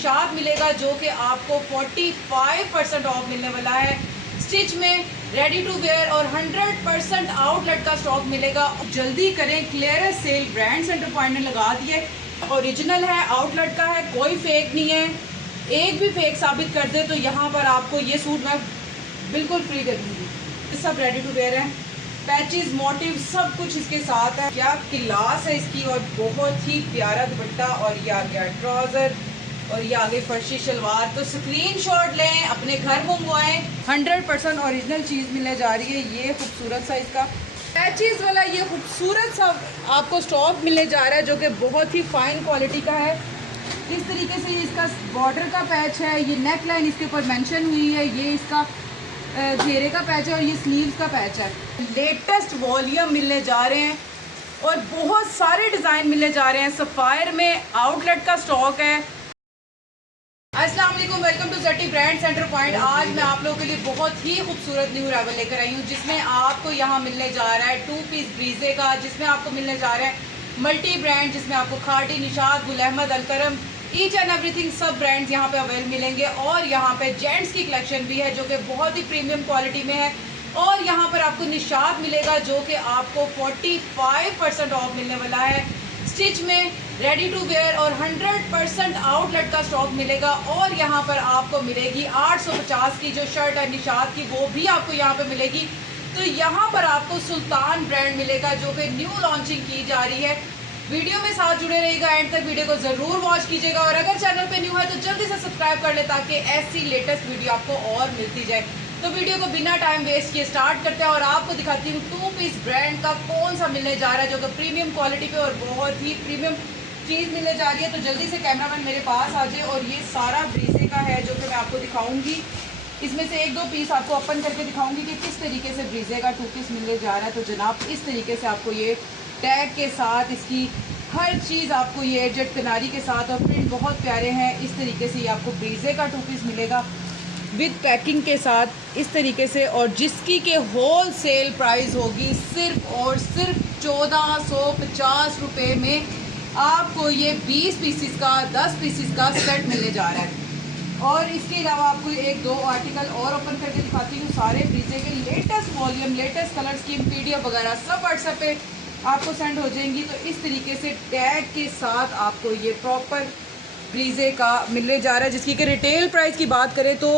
निशात मिलेगा जो कि आपको 45% ऑफ मिलने वाला है। स्टिच में रेडी टू वेयर और 100% आउटलेट का स्टॉक मिलेगा। जल्दी करें, clearance sale brand centre point ने लगा दिए। ओरिजिनल है, आउटलेट का है, कोई फेक नहीं है। एक भी फेक साबित कर दे तो यहाँ पर आपको ये सूट मैं बिल्कुल फ्री दे दूँगी। सब रेडी टू वेयर है, पैचेस मोटिव सब कुछ इसके साथ है। क्या क्लास है इसकी, और बहुत ही प्यारा दुपट्टा। और ये आ गया ट्राउज़र और ये आगे फर्शी शलवार। तो स्क्रीनशॉट लें, अपने घर मंगवाएं। 100% ओरिजिनल चीज़ मिलने जा रही है। ये खूबसूरत सा इसका पैचेस वाला ये खूबसूरत सा आपको स्टॉक मिलने जा रहा है जो कि बहुत ही फाइन क्वालिटी का है। इस तरीके से इसका बॉर्डर का पैच है, ये नेक लाइन इसके ऊपर मेंशन हुई है, ये इसका घेरे का पैच है और ये स्लीव्स का पैच है। लेटेस्ट वॉल्यूम मिलने जा रहे हैं और बहुत सारे डिज़ाइन मिलने जा रहे हैं। सफ़ायर में आउटलेट का स्टॉक है। अस्सलाम वालेकुम, वेलकम टू जटी ब्रांड सेंटर पॉइंट। आज मैं आप लोगों के लिए बहुत ही खूबसूरत न्यू अराइवल लेकर आई हूँ जिसमें आपको यहाँ मिलने जा रहा है 2 पीस ब्रीजे का, जिसमें आपको मिलने जा रहा है मल्टी ब्रांड, जिसमें आपको Khaadi, Nishat, Gul Ahmed, Alkaram, each and everything सब ब्रांड्स यहाँ पे अवेलेबल मिलेंगे। और यहाँ पे जेंट्स की कलेक्शन भी है जो कि बहुत ही प्रीमियम क्वालिटी में है। और यहाँ पर आपको निशात मिलेगा जो कि आपको 45% ऑफ मिलने वाला है। स्टिच में रेडी टू वेयर और 100% आउटलेट का स्टॉक मिलेगा। और यहाँ पर आपको मिलेगी 850 की जो शर्ट है निशात की, वो भी आपको यहाँ पे मिलेगी। तो यहाँ पर आपको सुल्तान ब्रांड मिलेगा जो कि न्यू लॉन्चिंग की जा रही है। वीडियो में साथ जुड़े रहिएगा, एंड तक वीडियो को ज़रूर वॉच कीजिएगा। और अगर चैनल पे न्यू है तो जल्दी से सब्सक्राइब कर ले ताकि ऐसी लेटेस्ट वीडियो आपको और मिलती जाए। तो वीडियो को बिना टाइम वेस्ट किए स्टार्ट करते हैं और आपको दिखाती हूँ 2 पीस ब्रांड का कौन सा मिलने जा रहा है जो कि प्रीमियम क्वालिटी पे और बहुत ही प्रीमियम चीज़ मिलने जा रही है। तो जल्दी से कैमरामैन मेरे पास आ जाए। और ये सारा ब्रीजे का है जो कि मैं आपको दिखाऊँगी। इसमें से 1-2 पीस आपको ओपन करके दिखाऊंगी कि किस तरीके से ब्रीजे का 2 पीस मिलने जा रहा है। तो जनाब इस तरीके से आपको ये टैग के साथ इसकी हर चीज़ आपको ये एजेड किनारी के साथ, और प्रिंट बहुत प्यारे हैं। इस तरीके से ये आपको ब्रीजे का 2 पीस मिलेगा विद पैकिंग के साथ इस तरीके से, और जिसकी के होल सेल प्राइस होगी सिर्फ और सिर्फ 1450 रुपये में आपको ये 20 पीसीस का 10 पीसीस का सेट मिलने जा रहा है। और इसके अलावा आपको 1-2 आर्टिकल और ओपन करके दिखाती हूँ। सारे ब्रीजे के latest volume, latest colour scheme, PDF वगैरह सब व्हाट्सएप पे आपको सेंड हो जाएंगी। तो इस तरीके से टैग के साथ आपको ये प्रॉपर ब्रीजे का मिलने जा रहा है, जिसकी कि रिटेल प्राइस की बात करें तो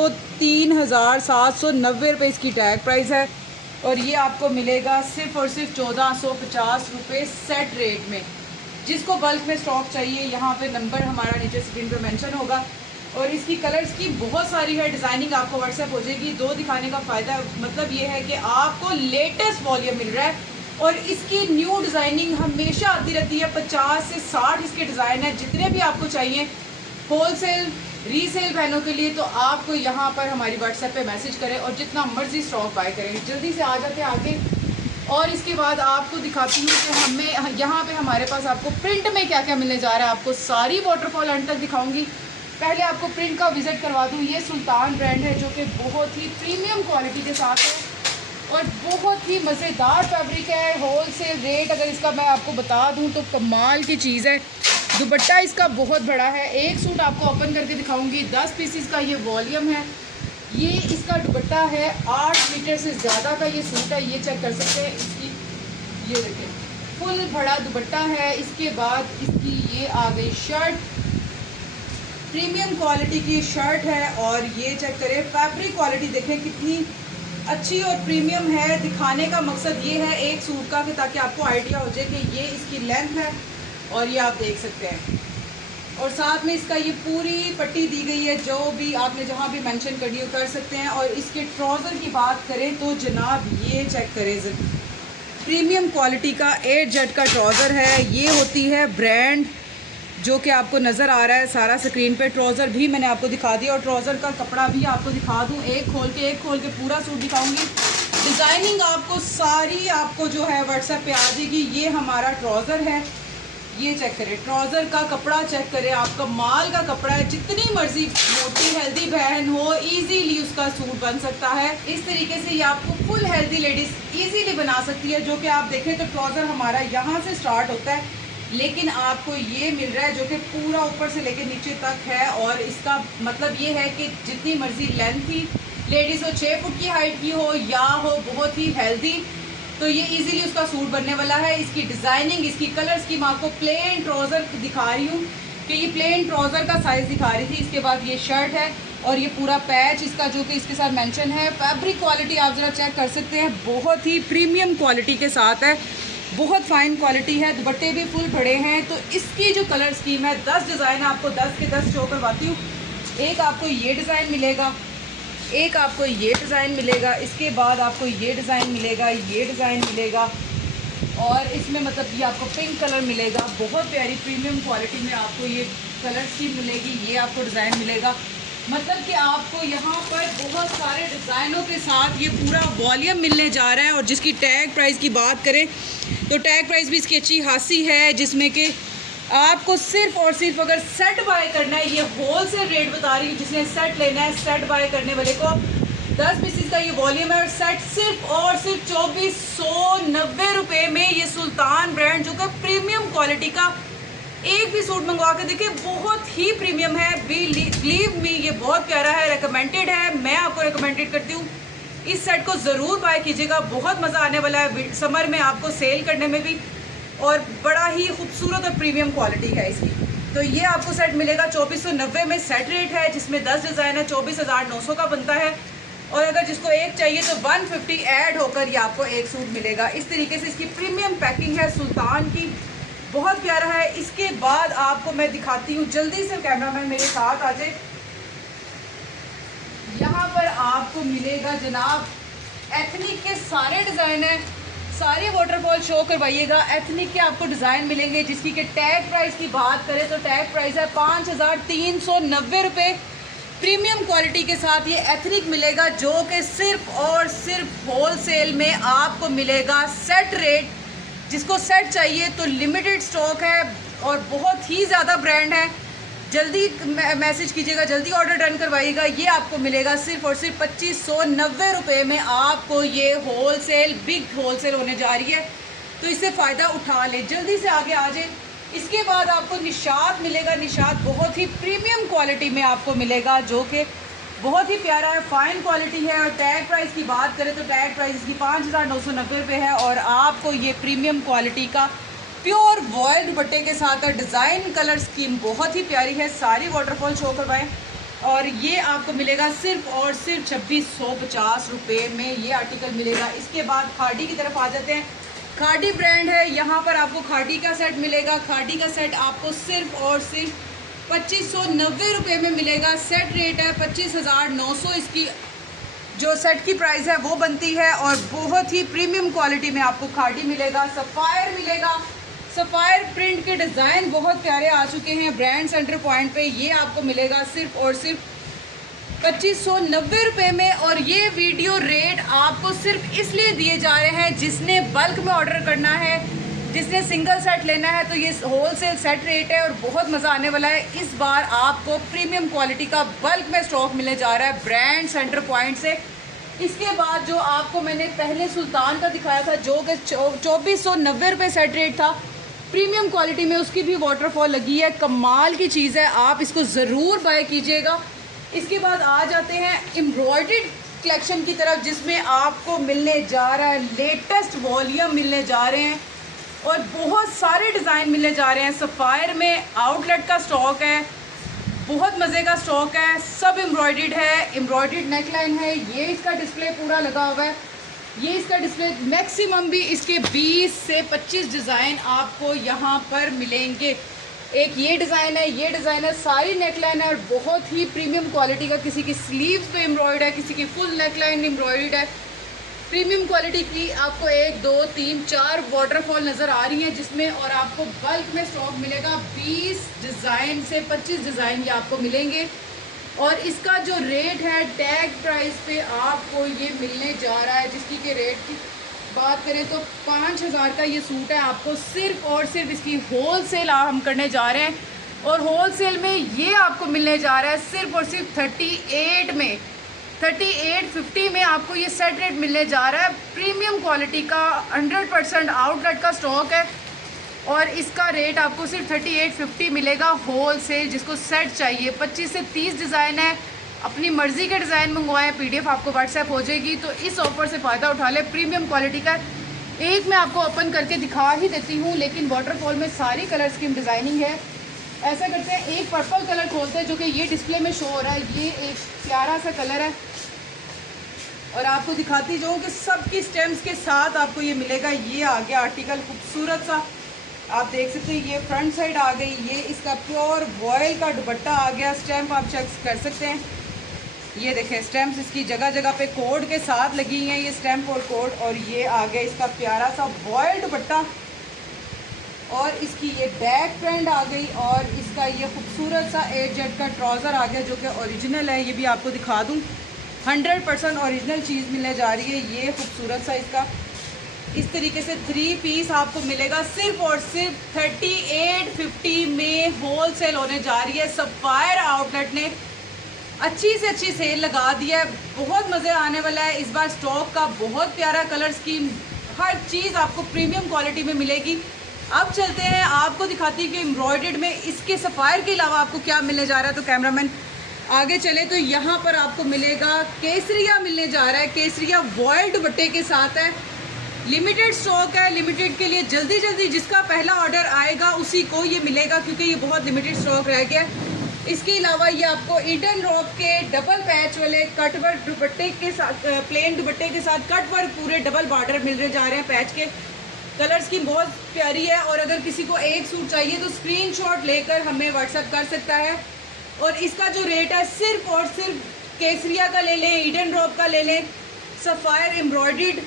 3790 रुपये इसकी टैग प्राइस है। और ये आपको मिलेगा सिर्फ और सिर्फ 1450 रुपये सेट रेट में। जिसको बल्क में स्टॉक चाहिए, यहाँ पे नंबर हमारा नीचे स्क्रीन पे मेंशन होगा। और इसकी कलर्स की बहुत सारी है, डिज़ाइनिंग आपको व्हाट्सएप हो जाएगी। 2 दिखाने का फ़ायदा मतलब ये है कि आपको लेटेस्ट वॉल्यूम मिल रहा है और इसकी न्यू डिज़ाइनिंग हमेशा आती रहती है। 50 से 60 इसके डिज़ाइन है। जितने भी आपको चाहिए होलसेल रीसेल बहनों के लिए, तो आपको यहाँ पर हमारी व्हाट्सएप पे मैसेज करें और जितना मर्जी स्टॉक बाय करें। जल्दी से आ जाते हैं आगे। और इसके बाद आपको दिखाती हूँ कि हमें यहाँ पे हमारे पास आपको प्रिंट में क्या क्या मिलने जा रहा है। आपको सारी वाटरफॉल एंड तक दिखाऊंगी। पहले आपको प्रिंट का विजिट करवा दूँ। ये सुल्तान ब्रांड है जो कि बहुत ही प्रीमियम क्वालिटी के साथ है और बहुत ही मज़ेदार फैब्रिक है। होलसेल रेट अगर इसका मैं आपको बता दूं तो कमाल की चीज़ है। दुपट्टा इसका बहुत बड़ा है। एक सूट आपको ओपन करके दिखाऊंगी। 10 पीसीस का ये वॉल्यूम है। ये इसका दुपट्टा है 8 मीटर से ज़्यादा का ये सूट है। ये चेक कर सकते हैं इसकी, ये देखें फुल बड़ा दुपट्टा है। इसके बाद इसकी ये आ गई शर्ट, प्रीमियम क्वालिटी की शर्ट है। और ये चेक करें फैब्रिक क्वालिटी, देखें कितनी अच्छी और प्रीमियम है। दिखाने का मकसद ये है एक सूट का कि ताकि आपको आइडिया हो जाए कि ये इसकी लेंथ है और ये आप देख सकते हैं। और साथ में इसका ये पूरी पट्टी दी गई है, जो भी आपने जहाँ भी मेंशन करनी हो कर सकते हैं। और इसके ट्राउज़र की बात करें तो जनाब ये चेक करें, प्रीमियम क्वालिटी का 8 जेड का ट्राउज़र है। ये होती है ब्रांड जो कि आपको नज़र आ रहा है सारा स्क्रीन पे। ट्राउज़र भी मैंने आपको दिखा दिया और ट्राउज़र का कपड़ा भी आपको दिखा दूँ। एक खोल के पूरा सूट दिखाऊंगी। डिज़ाइनिंग आपको सारी आपको जो है व्हाट्सएप पे आ जाएगी। ये हमारा ट्राउज़र है, ये चेक करें। ट्राउज़र का कपड़ा चेक करें, आपका माल का कपड़ा है। जितनी मर्जी मोटी हेल्दी बहन हो ईजीली उसका सूट बन सकता है। इस तरीके से ये आपको फुल हेल्दी लेडीज़ ईजीली बना सकती है। जो कि आप देखें तो ट्राउज़र हमारा यहाँ से स्टार्ट होता है, लेकिन आपको ये मिल रहा है जो कि पूरा ऊपर से लेकर नीचे तक है। और इसका मतलब ये है कि जितनी मर्जी लेंथ थी लेडीज़ हो 6 फुट की हाइट की हो या हो बहुत ही हेल्दी, तो ये इजीली उसका सूट बनने वाला है। इसकी डिज़ाइनिंग, इसकी कलर स्कीम, आपको प्लेन ट्राउज़र दिखा रही हूँ कि ये प्लेन ट्राउज़र का साइज़ दिखा रही थी। इसके बाद ये शर्ट है और ये पूरा पैच इसका जो कि इसके साथ मेंशन है। फैब्रिक क्वालिटी आप ज़रा चेक कर सकते हैं, बहुत ही प्रीमियम क्वालिटी के साथ है, बहुत फ़ाइन क्वालिटी है। दुपट्टे भी फुल बड़े हैं। तो इसकी जो कलर स्कीम है 10 डिज़ाइन आपको 10 के 10 शो करवाती हूँ। एक आपको ये डिज़ाइन मिलेगा, एक आपको ये डिज़ाइन मिलेगा, इसके बाद आपको ये डिज़ाइन मिलेगा, ये डिज़ाइन मिलेगा और इसमें मतलब ये आपको पिंक कलर मिलेगा। बहुत प्यारी प्रीमियम क्वालिटी में आपको ये कलर स्कीम मिलेगी, ये आपको डिज़ाइन मिलेगा। मतलब कि आपको यहाँ पर बहुत सारे डिज़ाइनों के साथ ये पूरा वॉल्यूम मिलने जा रहा है। और जिसकी टैग प्राइस की बात करें तो टैग प्राइस भी इसकी अच्छी खासी है, जिसमें कि आपको सिर्फ और सिर्फ अगर सेट बाय करना है, ये होल सेल रेट बता रही हूँ, जिसने सेट लेना है सेट बाय करने वाले को 10 पीसेस का ये वॉल्यूम है और सेट सिर्फ और सिर्फ 2490 रुपये में। ये सुल्तान ब्रांड जो कि प्रीमियम क्वालिटी का, एक भी सूट मंगवा के देखिए बहुत ही प्रीमियम है। बिलीव मी, ये बहुत प्यारा है, रिकमेंडेड है। मैं आपको रिकमेंडेड करती हूँ इस सेट को ज़रूर बाय कीजिएगा, बहुत मज़ा आने वाला है समर में आपको सेल करने में भी। और बड़ा ही खूबसूरत और प्रीमियम क्वालिटी है इसकी। तो ये आपको सेट मिलेगा 2490 में, सेट रेट है जिसमें 10 डिज़ाइन है, 24,900 का बनता है। और अगर जिसको एक चाहिए तो 150 ऐड होकर ये आपको एक सूट मिलेगा। इस तरीके से इसकी प्रीमियम पैकिंग है सुल्तान की, बहुत प्यारा है। इसके बाद आपको मैं दिखाती हूँ, जल्दी से कैमरामैन मेरे साथ आ जाए। यहाँ पर आपको मिलेगा जनाब एथनिक के सारे डिज़ाइन हैं, सारे वाटरफॉल शो करवाइएगा। एथनिक के आपको डिज़ाइन मिलेंगे जिसकी कि टैग प्राइस की बात करें तो टैग प्राइस है 5390 रुपये। प्रीमियम क्वालिटी के साथ ये एथनिक मिलेगा जो कि सिर्फ और सिर्फ होल सेल में आपको मिलेगा सेट रेट। जिसको सेट चाहिए तो लिमिटेड स्टॉक है और बहुत ही ज़्यादा ब्रांड है, जल्दी मैसेज कीजिएगा, जल्दी ऑर्डर डन करवाइएगा। ये आपको मिलेगा सिर्फ और सिर्फ 2590 रुपये में। आपको ये wholesale, big wholesale होने जा रही है, तो इससे फ़ायदा उठा लें, जल्दी से आगे आ जाए। इसके बाद आपको निशात मिलेगा। निशात बहुत ही प्रीमियम क्वालिटी में आपको मिलेगा जो कि बहुत ही प्यारा है, फ़ाइन क्वालिटी है। और टैग प्राइस की बात करें तो टैग प्राइस इसकी 5990 रुपये है। और आपको ये प्रीमियम क्वालिटी का प्योर वॉयल दुपट्टे के साथ है। डिज़ाइन कलर स्कीम बहुत ही प्यारी है, सारी वाटरफॉल शो करवाएं। और ये आपको मिलेगा सिर्फ और सिर्फ 2650 रुपये में ये आर्टिकल मिलेगा। इसके बाद खाड़ी की तरफ आ जाते हैं। खाड़ी ब्रांड है, यहाँ पर आपको खाड़ी का सेट मिलेगा। खाड़ी का सेट आपको सिर्फ और सिर्फ 2590 रुपये में मिलेगा। सेट रेट है 25,900, इसकी जो सेट की प्राइस है वो बनती है। और बहुत ही प्रीमियम क्वालिटी में आपको खाड़ी मिलेगा। सफ़ायर मिलेगा, सफ़ायर प्रिंट के डिज़ाइन बहुत प्यारे आ चुके हैं ब्रांड सेंटर पॉइंट पे। ये आपको मिलेगा सिर्फ और सिर्फ 2590 रुपये में। और ये वीडियो रेट आपको सिर्फ इसलिए दिए जा रहे हैं जिसने बल्क में ऑर्डर करना है, जिसने सिंगल सेट लेना है, तो ये होल सेल सेट रेट है और बहुत मज़ा आने वाला है। इस बार आपको प्रीमियम क्वालिटी का बल्क में स्टॉक मिलने जा रहा है ब्रांड सेंटर पॉइंट से। इसके बाद जो आपको मैंने पहले सुल्तान का दिखाया था जो कि 2490 रुपये सेट रेट था, प्रीमियम क्वालिटी में उसकी भी वाटरफॉल लगी है, कमाल की चीज़ है, आप इसको ज़रूर बाय कीजिएगा। इसके बाद आ जाते हैं एम्ब्रॉयडर्ड कलेक्शन की तरफ, जिसमें आपको मिलने जा रहा है लेटेस्ट वॉल्यूम मिलने जा रहे हैं और बहुत सारे डिज़ाइन मिलने जा रहे हैं। सफ़ायर में आउटलेट का स्टॉक है, बहुत मज़े का स्टॉक है, सब एम्ब्रॉयडर्ड है, एम्ब्रॉयडर्ड नेकलाइन है। ये इसका डिस्प्ले पूरा लगा हुआ है, ये इसका डिस्प्ले मैक्सिमम भी इसके 20 से 25 डिज़ाइन आपको यहाँ पर मिलेंगे। एक ये डिज़ाइन है, ये डिज़ाइन है, सारी नेकलाइन है और बहुत ही प्रीमियम क्वालिटी का। किसी की स्लीव्स पे एम्ब्रॉयड है, किसी की फुल नेकलाइन एम्ब्रॉयड है। प्रीमियम क्वालिटी की आपको 1 2 3 4 वाटरफॉल नज़र आ रही हैं जिसमें, और आपको बल्क में स्टॉक मिलेगा। 20 डिज़ाइन से 25 डिज़ाइन ये आपको मिलेंगे। और इसका जो रेट है टैग प्राइस पे आपको ये मिलने जा रहा है, जिसकी के रेट की बात करें तो 5000 का ये सूट है। आपको सिर्फ और सिर्फ इसकी होल सेल हम करने जा रहे हैं और होल सेल में ये आपको मिलने जा रहा है सिर्फ और सिर्फ 38 में, 3850 में आपको ये सेट रेट मिलने जा रहा है। प्रीमियम क्वालिटी का 100% आउटलेट का स्टॉक है। और इसका रेट आपको सिर्फ 3850 मिलेगा होल सेल। जिसको सेट चाहिए 25 से 30 डिज़ाइन है, अपनी मर्ज़ी के डिज़ाइन मंगवाएं, PDF आपको व्हाट्सएप हो जाएगी। तो इस ऑफ़र से फ़ायदा उठा लें, प्रीमियम क्वालिटी का। एक मैं आपको ओपन करके दिखा ही देती हूँ, लेकिन वाटरफॉल में सारी कलर स्कीम डिज़ाइनिंग है। ऐसा करते हैं, एक पर्पल कलर खोलते हैं जो कि ये डिस्प्ले में शो हो रहा है। ये एक प्यारा सा कलर है और आपको दिखाती जाऊँ कि सबकी स्टेम्स के साथ आपको ये मिलेगा। ये आ गया आर्टिकल खूबसूरत सा, आप देख सकते हैं। ये फ्रंट साइड आ गई, ये इसका प्योर वॉयल का दुपट्टा आ गया। स्टैम्प आप चेक कर सकते हैं, ये देखें स्टैम्प्स इसकी जगह जगह पे कोड के साथ लगी हैं, ये स्टैम्प और कोड। और ये आ गया इसका प्यारा सा वॉयल दुपट्टा और इसकी ये बैक फ्रंट आ गई और इसका ये खूबसूरत सा 8 का ट्राउज़र आ गया जो कि ओरिजिनल है। ये भी आपको दिखा दूँ, 100% ओरिजिनल चीज़ मिलने जा रही है। ये खूबसूरत सा इसका इस तरीके से 3 पीस आपको मिलेगा सिर्फ और सिर्फ 3850 में होल सेल होने जा रही है। सफायर आउटलेट ने अच्छी से अच्छी सेल लगा दी है, बहुत मज़े आने वाला है। इस बार स्टॉक का बहुत प्यारा कलर स्कीम, हर चीज़ आपको प्रीमियम क्वालिटी में मिलेगी। अब चलते हैं, आपको दिखाती हूँ कि एम्ब्रॉयडर्ड में इसके सफ़ायर के अलावा आपको क्या मिलने जा रहा है। तो कैमरामैन आगे चले तो यहाँ पर आपको मिलेगा केसरिया मिलने जा रहा है। केसरिया वॉयल दुपट्टे के साथ है, लिमिटेड स्टॉक है। लिमिटेड के लिए जल्दी जल्दी जिसका पहला ऑर्डर आएगा उसी को ये मिलेगा, क्योंकि ये बहुत लिमिटेड स्टॉक रह गया। इसके अलावा ये आपको ईडन रॉक के डबल पैच वाले कट वर्क दुपट्टे के साथ, प्लेन दुपट्टे के साथ कट वर्क पूरे डबल बॉर्डर मिलने जा रहे हैं। पैच के कलर स्कीम बहुत प्यारी है और अगर किसी को एक सूट चाहिए तो स्क्रीनशॉट लेकर हमें व्हाट्सएप कर सकता है। और इसका जो रेट है सिर्फ और सिर्फ केसरिया का ले लें, ईडन रॉक का ले लें, सफ़ायर एम्ब्रॉयडर्ड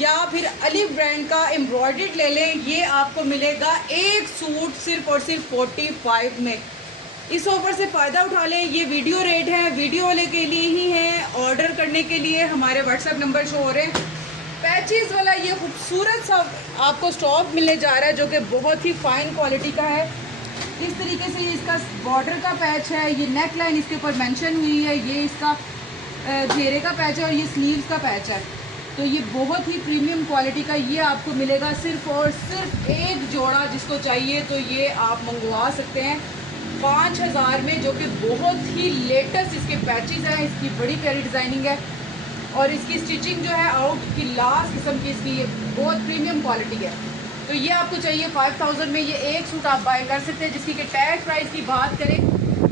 या फिर अलिफ ब्रांड का एम्ब्रॉयडर्ड ले लें, ये आपको मिलेगा एक सूट सिर्फ और सिर्फ 45 में। इस ऑफ़र से फ़ायदा उठा लें। ये वीडियो रेट है, वीडियो वाले के लिए ही है। ऑर्डर करने के लिए हमारे व्हाट्सएप नंबर शो हो रहे हैं। पैचेस वाला ये खूबसूरत सा आपको स्टॉक मिलने जा रहा है जो कि बहुत ही फ़ाइन क्वालिटी का है। इस तरीके से इसका बॉर्डर का पैच है, ये नेक लाइन इसके ऊपर मेंशन हुई है, ये इसका घेरे का पैच है और ये स्लीव्स का पैच है। तो ये बहुत ही प्रीमियम क्वालिटी का ये आपको मिलेगा सिर्फ और सिर्फ एक जोड़ा। जिसको चाहिए तो ये आप मंगवा सकते हैं 5000 में, जो कि बहुत ही लेटेस्ट इसके पैचेस हैं। इसकी बड़ी प्यारी डिज़ाइनिंग है और इसकी स्टिचिंग जो है आउट की लास्ट किस्म की इसकी, ये बहुत प्रीमियम क्वालिटी है। तो ये आपको चाहिए 5000 में, ये एक सूट आप बाय कर सकते हैं। जिसकी कि टैग प्राइस की बात करें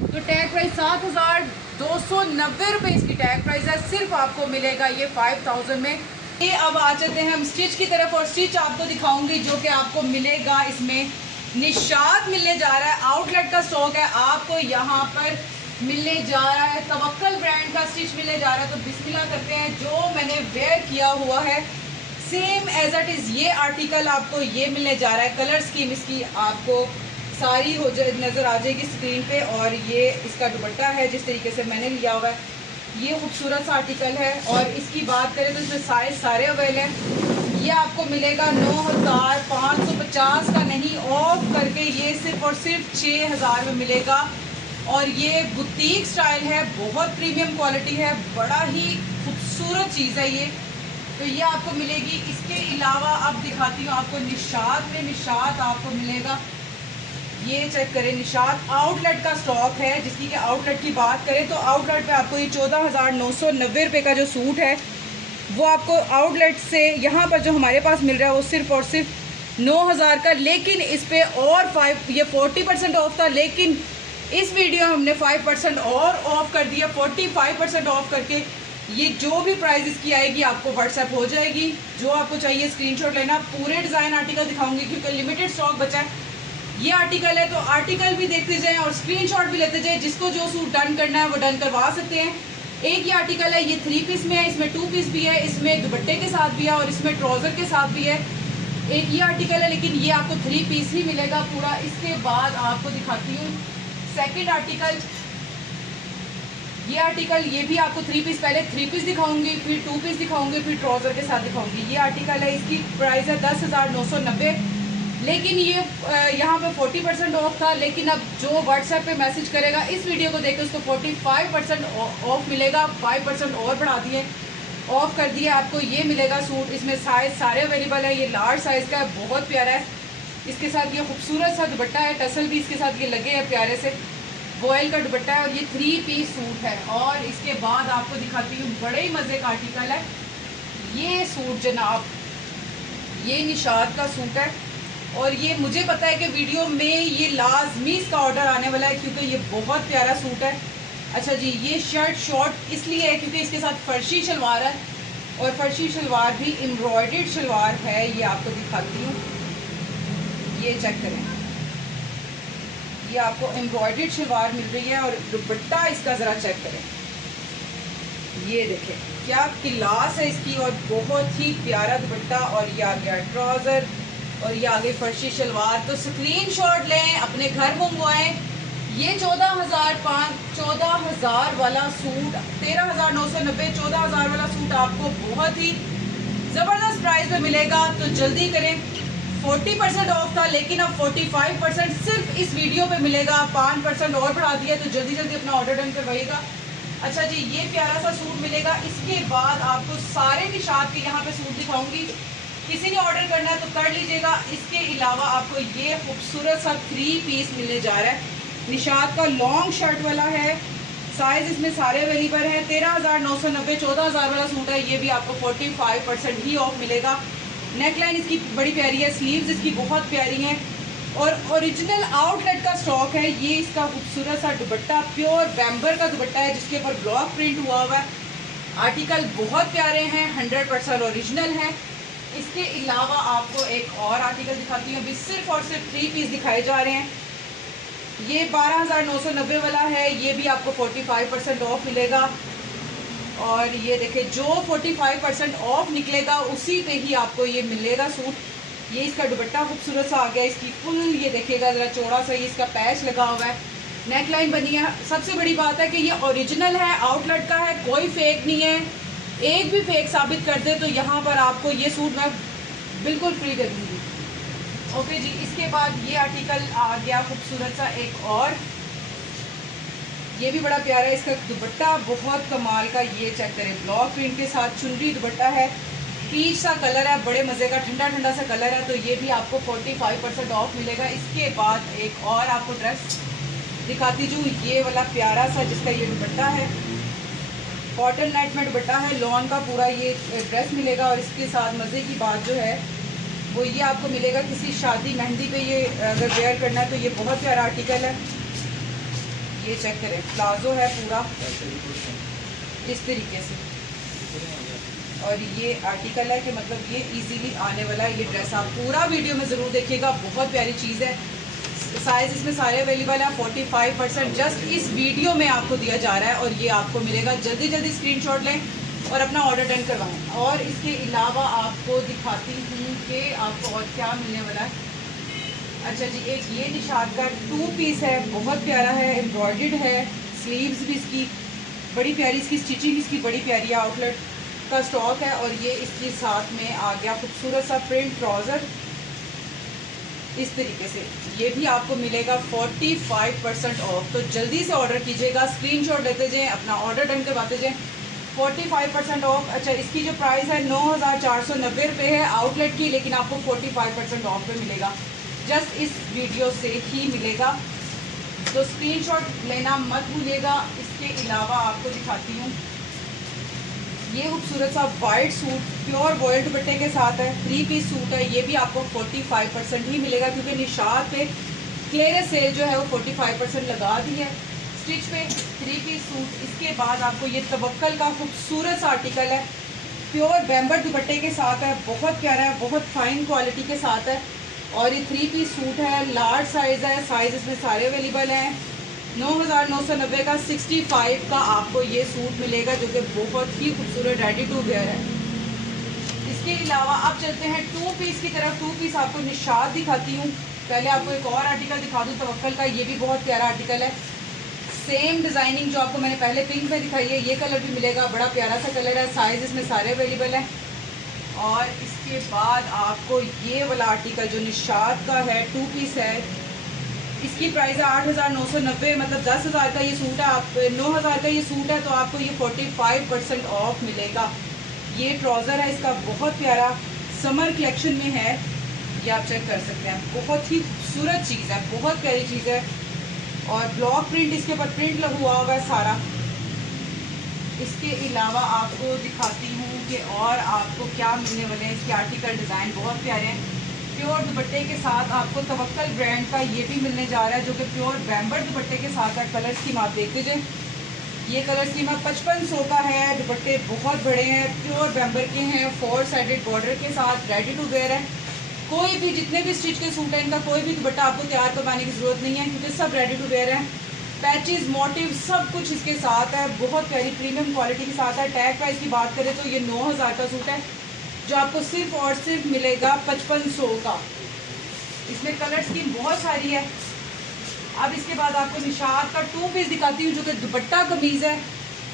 तो टैग प्राइस 7290 रुपये इसकी टैग प्राइस है। सिर्फ आपको मिलेगा ये 5000 में। ये अब आ जाते हैं हम स्टिच की तरफ और स्टिच आपको दिखाऊंगी जो कि आपको मिलेगा इसमें निशात मिलने जा रहा है। आउटलेट का स्टॉक है, आपको यहाँ पर मिलने जा रहा है तवक्कल ब्रांड का स्टिच मिलने जा रहा है। तो बिस्मिल्लाह करते हैं। जो मैंने वेयर किया हुआ है सेम एज इट इज़ ये आर्टिकल आपको ये मिलने जा रहा है। कलर स्कीम इसकी आपको सारी हो जाए नज़र आ जाएगी स्क्रीन पे। और ये इसका दुपट्टा है जिस तरीके से मैंने लिया हुआ है, ये खूबसूरत सा आर्टिकल है। और इसकी बात करें तो इसमें साइज सारे अवेल हैं। ये आपको मिलेगा 9550 का नहीं, ऑफ करके ये सिर्फ और सिर्फ 6000 में मिलेगा। और ये बुटीक स्टाइल है, बहुत प्रीमियम क्वालिटी है, बड़ा ही खूबसूरत चीज़ है ये। तो ये आपको मिलेगी। इसके अलावा अब दिखाती हूँ आपको निशात में। निशात आपको मिलेगा, ये चेक करें, निशात आउटलेट का स्टॉक है। जिसकी कि आउटलेट की बात करें तो आउटलेट पे आपको ये 14990 रुपये का जो सूट है वो आपको आउटलेट से यहाँ पर जो हमारे पास मिल रहा है वो सिर्फ और सिर्फ 9000 का। लेकिन इस पर और 40% ऑफ था, लेकिन इस वीडियो में हमने 5% और ऑफ कर दिया। 45% ऑफ करके ये जो भी प्राइस इसकी आएगी आपको व्हाट्सएप हो जाएगी। जो आपको चाहिए स्क्रीनशॉट लेना। पूरे डिज़ाइन आर्टिकल दिखाऊंगी क्योंकि लिमिटेड स्टॉक बचा है। ये आर्टिकल है तो आर्टिकल भी देखते जाएं और स्क्रीनशॉट भी लेते जाएं। जिसको जो सूट डन करना है वो डन करवा सकते हैं। एक ये आर्टिकल है, ये 3 पीस में है, इसमें 2 पीस भी है, इसमें दुपट्टे के साथ भी है और इसमें ट्राउज़र के साथ भी है। एक ये आर्टिकल है लेकिन ये आपको 3 पीस ही मिलेगा पूरा। इसके बाद आपको दिखाती हूँ सेकंड आर्टिकल। ये आर्टिकल ये भी आपको 3 पीस, पहले 3 पीस दिखाऊंगी, फिर 2 पीस दिखाऊंगी, फिर ट्राउज़र के साथ दिखाऊंगी। ये आर्टिकल है, इसकी प्राइस है 10990। लेकिन ये यहाँ पे 40% ऑफ था। लेकिन अब जो व्हाट्सएप पे मैसेज करेगा इस वीडियो को देख के उसको 45% ऑफ मिलेगा। 5% और बढ़ा दिए, ऑफ कर दिए। आपको ये मिलेगा सूट, इसमें साइज़ सारे अवेलेबल है। ये लार्ज साइज़ का है, बहुत प्यारा है। इसके साथ ये खूबसूरत सा दुपट्टा है, टसल भी इसके साथ ये लगे हैं प्यारे से, वॉयल का दुपट्टा है और ये 3 पीस सूट है। और इसके बाद आपको दिखाती हूँ बड़े ही मज़े का आर्टिकल है। ये सूट जनाब, ये निशात का सूट है और ये मुझे पता है कि वीडियो में ये लाजमी इसका ऑर्डर आने वाला है क्योंकि ये बहुत प्यारा सूट है। अच्छा जी, ये शर्ट शॉर्ट इसलिए है क्योंकि इसके साथ फर्शी शलवार है और फर्शी शलवार भी एम्ब्रॉयडर्ड शलवार है। ये आपको दिखाती हूँ, ये चेक करें, ये आपको एम्ब्रॉयडर्ड शलवार मिल रही है और दुपट्टा इसका ज़रा चेक करें, ये देखें क्या क्लास है इसकी और बहुत ही प्यारा दुपट्टा। और ये आ गया ट्राउज़र और ये आगे फर्शी शलवार। तो स्क्रीनशॉट लें, अपने घर मंगवाएं। ये 14,000 वाला सूट, 13,990, 14,000 वाला सूट आपको बहुत ही ज़बरदस्त प्राइस में मिलेगा। तो जल्दी करें, 40% ऑफ था लेकिन अब 45% सिर्फ इस वीडियो पे मिलेगा। 5% और बढ़ा दिया, तो जल्दी जल्दी अपना ऑर्डर डन करवाइएगा। अच्छा जी, ये प्यारा सा सूट मिलेगा। इसके बाद आपको सारे निशात के यहाँ पे सूट दिखाऊंगी, किसी ने ऑर्डर करना है तो कर लीजिएगा। इसके अलावा आपको ये खूबसूरत सा 3 पीस मिलने जा रहा है, निशात का लॉन्ग शर्ट वाला है, साइज इसमें सारे अवेलेबल है। 13,990, 14,000 वाला सूट है, ये भी आपको 45% ही ऑफ मिलेगा। नेकलाइन इसकी बड़ी प्यारी है, स्लीव्स इसकी बहुत प्यारी हैं और ओरिजिनल आउटलेट का स्टॉक है। ये इसका खूबसूरत सा दुपट्टा प्योर बैम्बर का दुपट्टा है जिसके ऊपर ब्लॉक प्रिंट हुआ हुआ है। आर्टिकल बहुत प्यारे हैं, 100% ओरिजिनल है। इसके अलावा आपको एक और आर्टिकल दिखाती हूँ, अभी सिर्फ और सिर्फ 3 पीस दिखाए जा रहे हैं। ये 12,990 वाला है, ये भी आपको 45% ऑफ मिलेगा। और ये देखें, जो 45% ऑफ निकलेगा उसी पे ही आपको ये मिलेगा सूट। ये इसका दुपट्टा खूबसूरत सा आ गया, इसकी फुल ये देखिएगा ज़रा चौड़ा सा, ये इसका पैच लगा हुआ है, नेकलाइन बनी है। सबसे बड़ी बात है कि ये ओरिजिनल है, आउटलेट का है, कोई फेक नहीं है। एक भी फेक साबित कर दे तो यहाँ पर आपको ये सूट मैं बिल्कुल फ्री दे दूँगी। ओके जी, इसके बाद ये आर्टिकल आ गया खूबसूरत सा एक और, ये भी बड़ा प्यारा है। इसका दुपट्टा बहुत कमाल का, ये चेक करें, ब्लॉक प्रिंट के साथ चुनरी दुपट्टा है, पीच सा कलर है, बड़े मज़े का ठंडा ठंडा सा कलर है। तो ये भी आपको 45% ऑफ मिलेगा। इसके बाद एक और आपको ड्रेस दिखाती हूँ, ये वाला प्यारा सा जिसका ये दुपट्टा है, कॉटन नेट में दुपट्टा है, लॉन का पूरा ये ड्रेस मिलेगा। और इसके साथ मज़े की बात जो है वो ये आपको मिलेगा किसी शादी मेहंदी पे ये अगर वेयर करना है तो ये बहुत प्यारा आर्टिकल है। ये चेक करें, प्लाजो है पूरा इस तरीके से और ये आर्टिकल है कि मतलब ये इजीली आने वाला है। ये ड्रेस आप पूरा वीडियो में ज़रूर देखिएगा, बहुत प्यारी चीज़ है। साइज़ इसमें सारे अवेलेबल है, 45% जस्ट इस वीडियो में आपको दिया जा रहा है और ये आपको मिलेगा। जल्दी जल्दी स्क्रीनशॉट लें और अपना ऑर्डर डन करवाएं। और इसके अलावा आपको दिखाती हूँ कि आपको और क्या मिलने वाला है। अच्छा जी, एक ये निशात का 2 पीस है, बहुत प्यारा है, एम्ब्रॉयडर्ड है, स्लीव्स भी इसकी बड़ी प्यारी, इसकी स्टिचिंग इसकी बड़ी प्यारी है, आउटलेट का स्टॉक है। और ये इसके साथ में आ गया खूबसूरत सा प्रिंट ट्राउज़र इस तरीके से, ये भी आपको मिलेगा 45% ऑफ। तो जल्दी से ऑर्डर कीजिएगा, स्क्रीनशॉट लेते जाएँ, अपना ऑर्डर डन करवाते जाएँ। 45% ऑफ। अच्छा, इसकी जो प्राइस है 9,490 रुपये है आउटलेट की, लेकिन आपको 45% ऑफ पे मिलेगा, जस्ट इस वीडियो से ही मिलेगा। तो स्क्रीनशॉट लेना मत भूलिएगा। इसके अलावा आपको दिखाती हूँ, ये खूबसूरत सा वाइट सूट प्योर वॉयल दुपट्टे के साथ है, 3 पीस सूट है। ये भी आपको 45% ही मिलेगा क्योंकि निशात पे क्लियरेंस सेल जो है वो 45% लगा दी है स्टिच पे। 3 पीस सूट। इसके बाद आपको ये तवक्कल का खूबसूरत सा आर्टिकल है, प्योर बैम्बर दुपट्टे के साथ है, बहुत प्यारा है, बहुत फाइन क्वालिटी के साथ है। और ये 3 पीस सूट है, लार्ज साइज़ है, साइज़ इसमें सारे अवेलेबल हैं। 9,990 का 65 का आपको ये सूट मिलेगा जो कि बहुत ही खूबसूरत रेडी टू वेयर है। इसके अलावा अब चलते हैं 2 पीस की तरफ। 2 पीस आपको निशात दिखाती हूँ। पहले आपको एक और आर्टिकल दिखा दूँ तवक्कल का, ये भी बहुत प्यारा आर्टिकल है, सेम डिज़ाइनिंग जो आपको मैंने पहले पिंक में दिखाई है, ये कलर भी मिलेगा, बड़ा प्यारा सा कलर है, साइज़ इसमें सारे अवेलेबल हैं। और इसके बाद आपको ये वाला आर्टिकल जो निशात का है, 2 पीस है, इसकी प्राइस है 8,990, मतलब 10,000 का ये सूट है, आप 9,000 का ये सूट है तो आपको ये 45% ऑफ मिलेगा। ये ट्राउज़र है इसका, बहुत प्यारा, समर कलेक्शन में है, ये आप चेक कर सकते हैं, बहुत ही खूबसूरत चीज़ है, बहुत प्यारी चीज़ है। और ब्लॉक प्रिंट इसके ऊपर प्रिंट लगा हुआ होगा सारा। इसके अलावा आपको दिखाती हूँ कि और आपको क्या मिलने वाले हैं। इसके आर्टिकल डिज़ाइन बहुत प्यारे हैं। प्योर दुपट्टे के साथ आपको तवक्कल ब्रांड का ये भी मिलने जा रहा है, जो कि प्योर बैम्बर दुपट्टे के साथ है। कलर स्कीम आप देखते जाए, ये कलर स्कीम 5500 का है। दुपट्टे बहुत बड़े हैं, प्योर बैम्बर के हैं, 4 साइडेड बॉर्डर के साथ, रेडी टू वेयर है। कोई भी जितने भी स्टिच के सूट हैं, इनका कोई भी दुपट्टा आपको तैयार करवाने की ज़रूरत नहीं है, क्योंकि सब रेडी टू वेयर है। पैचेस, मोटिव सब कुछ इसके साथ है। बहुत प्यारी प्रीमियम क्वालिटी के साथ है। टैग प्राइस की बात करें तो ये 9000 का सूट है, जो आपको सिर्फ और सिर्फ मिलेगा 5500 का। इसमें कलर स्कीम बहुत सारी है। अब इसके बाद आपको निशात का 2 पीस दिखाती हूँ, जो कि दुपट्टा कमीज़ है,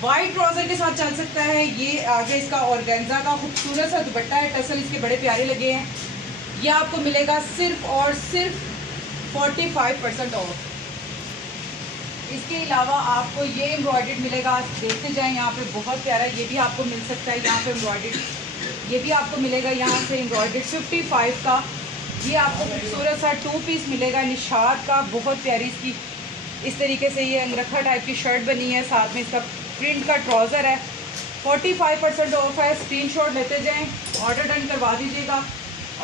वाइट ट्राउज़र के साथ चल सकता है। ये आगे इसका ऑर्गेन्जा का खूबसूरत सा दुपट्टा है, टसल इसके बड़े प्यारे लगे हैं। ये आपको मिलेगा सिर्फ और सिर्फ 45% ऑफ। इसके अलावा आपको ये एम्ब्रॉयडर्ड मिलेगा, देखते जाएं यहाँ पे, बहुत प्यारा। ये भी आपको मिल सकता है यहाँ पे एम्ब्रॉयडर्ड, ये भी आपको मिलेगा यहाँ से एम्ब्रॉयडर्ड 55 का। ये आपको खूबसूरत सा 2 पीस मिलेगा निशात का, बहुत प्यारी इसकी इस तरीके से ये अंगरखा टाइप की शर्ट बनी है, साथ में इसका प्रिंट का ट्राउज़र है। 45% ऑफ है। स्क्रीनशॉट लेते जाएं, ऑर्डर डन करवा दीजिएगा।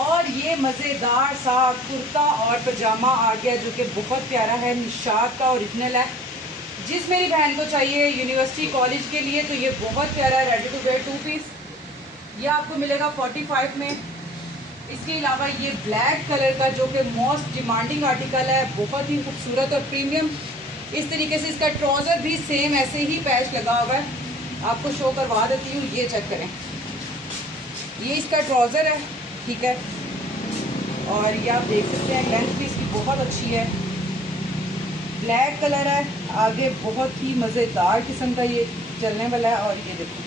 और ये मज़ेदार सा कुर्ता और पजामा आ गया, जो कि बहुत प्यारा है, निशात का ओरिजिनल है। जिस मेरी बहन को चाहिए यूनिवर्सिटी कॉलेज के लिए, तो ये बहुत प्यारा है, रेडी टू वेयर 2 पीस। ये आपको मिलेगा 45 में। इसके अलावा ये ब्लैक कलर का, जो कि मोस्ट डिमांडिंग आर्टिकल है, बहुत ही खूबसूरत और प्रीमियम। इस तरीके से इसका ट्राउज़र भी सेम ऐसे ही पैच लगा हुआ है, आपको शो करवा देती हूँ, ये चेक करें। ये इसका ट्राउज़र है, ठीक है। और ये आप देख सकते हैं, लेंथ भी इसकी बहुत अच्छी है, ब्लैक कलर है, आगे बहुत ही मज़ेदार किस्म का ये चलने वाला है। और ये देखो,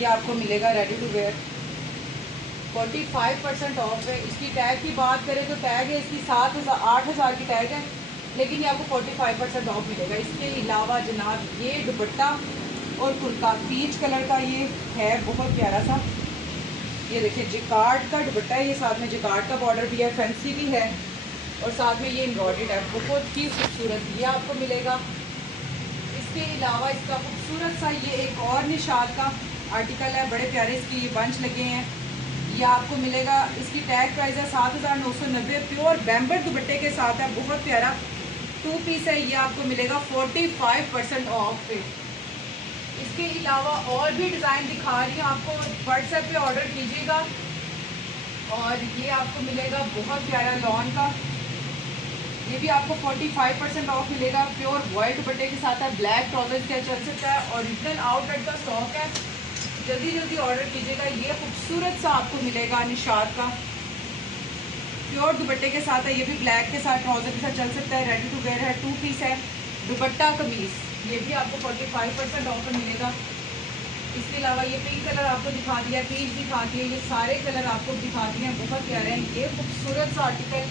ये आपको मिलेगा रेडी टू वेयर, 45% ऑफ है। इसकी टैग की बात करें तो टैग है इसकी 8,000 की टैग है, लेकिन ये आपको 45% ऑफ मिलेगा। इसके अलावा जनाब ये दुपट्टा और कुर्ता पीच कलर का ये है, बहुत प्यारा सा। ये देखिए जिकार्ड का दुपट्टा है, ये साथ में जिकार्ड का बॉर्डर भी है, फैंसी भी है, और साथ में ये एम्ब्रॉयडर्ड है, बहुत ही खूबसूरत ये आपको मिलेगा। इसके अलावा इसका खूबसूरत सा ये एक और निशात का आर्टिकल है, बड़े प्यारे इसके ये बंच लगे हैं, ये आपको मिलेगा। इसकी टैग प्राइस है 7990, प्योर बैम्बर दुपट्टे के साथ है, बहुत प्यारा 2 पीस है। ये आपको मिलेगा 45% ऑफ पे। इसके अलावा और भी डिज़ाइन दिखा रही हूँ आपको, व्हाट्सएप पे ऑर्डर कीजिएगा। और ये आपको मिलेगा बहुत प्यारा लॉन का, ये भी आपको 45% ऑफ मिलेगा, प्योर वाइट दुपट्टे के साथ है, ब्लैक ट्राउजर क्या चल सकता है, ओरिजिनल आउटलेट का स्टॉक है, जल्दी जल्दी ऑर्डर कीजिएगा। ये खूबसूरत सा आपको मिलेगा निशात का, प्योर दुपट्टे के साथ है, ये भी ब्लैक के साथ ट्राउजर के साथ चल सकता है, रेडी टू वेयर है, 2 पीस है, दुपट्टा कमीज़, ये भी आपको 45% ऑफर मिलेगा। इसके अलावा ये पिंक कलर आपको दिखा दिया, पीच दिखा दिया, ये सारे कलर आपको दिखा दिए हैं, बहुत प्यारे हैं। ये खूबसूरत सा आर्टिकल,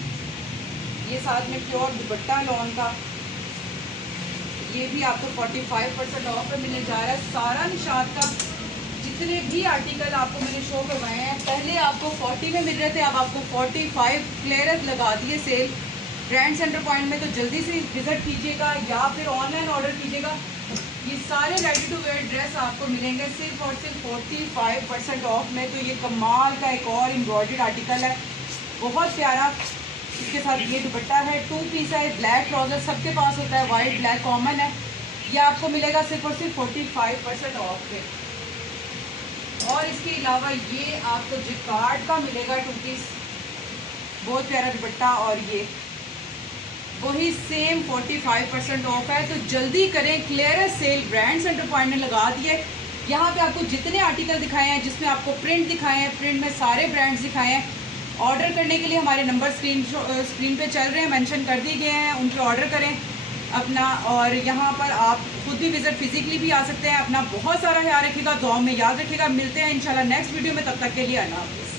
ये साथ में प्योर दुपट्टा लॉन का, ये भी आपको 45% ऑफ में मिलने जा रहा है। सारा निशात का जितने भी आर्टिकल आपको मैंने शो करवाए हैं, पहले आपको 40 में मिल रहे थे, अब आपको 45 क्लियरेंस लगा दिए सेल ग्रैंड सेंटर पॉइंट में। तो जल्दी से विज़िट कीजिएगा या फिर ऑनलाइन ऑर्डर कीजिएगा। ये सारे रेडी टू वेयर ड्रेस आपको मिलेंगे सिर्फ और सिर्फ 45% ऑफ में। तो ये कमाल का एक और एम्ब्रॉयडर्ड आर्टिकल है, बहुत प्यारा। इसके साथ ये दुपट्टा है, 2 पीस है, ब्लैक ट्राउज़र सबके पास होता है, वाइट ब्लैक कॉमन है। ये आपको मिलेगा सिर्फ और सिर्फ 45% ऑफ पे। और इसके अलावा ये आपको जिकार्ड का मिलेगा 2 पीस, बहुत प्यारा दुपट्टा, और ये वही सेम 45% ऑफ है। तो जल्दी करें, clearance sale grand centre point ने लगा दिए। यहाँ पे आपको जितने आर्टिकल दिखाए हैं, जिसमें आपको प्रिंट दिखाए हैं, प्रिंट में सारे ब्रांड्स दिखाए हैं। ऑर्डर करने के लिए हमारे नंबर स्क्रीन पे चल रहे हैं, मेंशन कर दिए गए हैं, उन पे ऑर्डर करें अपना। और यहाँ पर आप खुद भी विज़िट फिजिकली भी आ सकते हैं। अपना बहुत सारा ख्याल रखिएगा, दुआ में याद रखिएगा। मिलते हैं इंशाल्लाह नेक्स्ट वीडियो में, तब तक के लिए अल्लाह हाफ़िज़।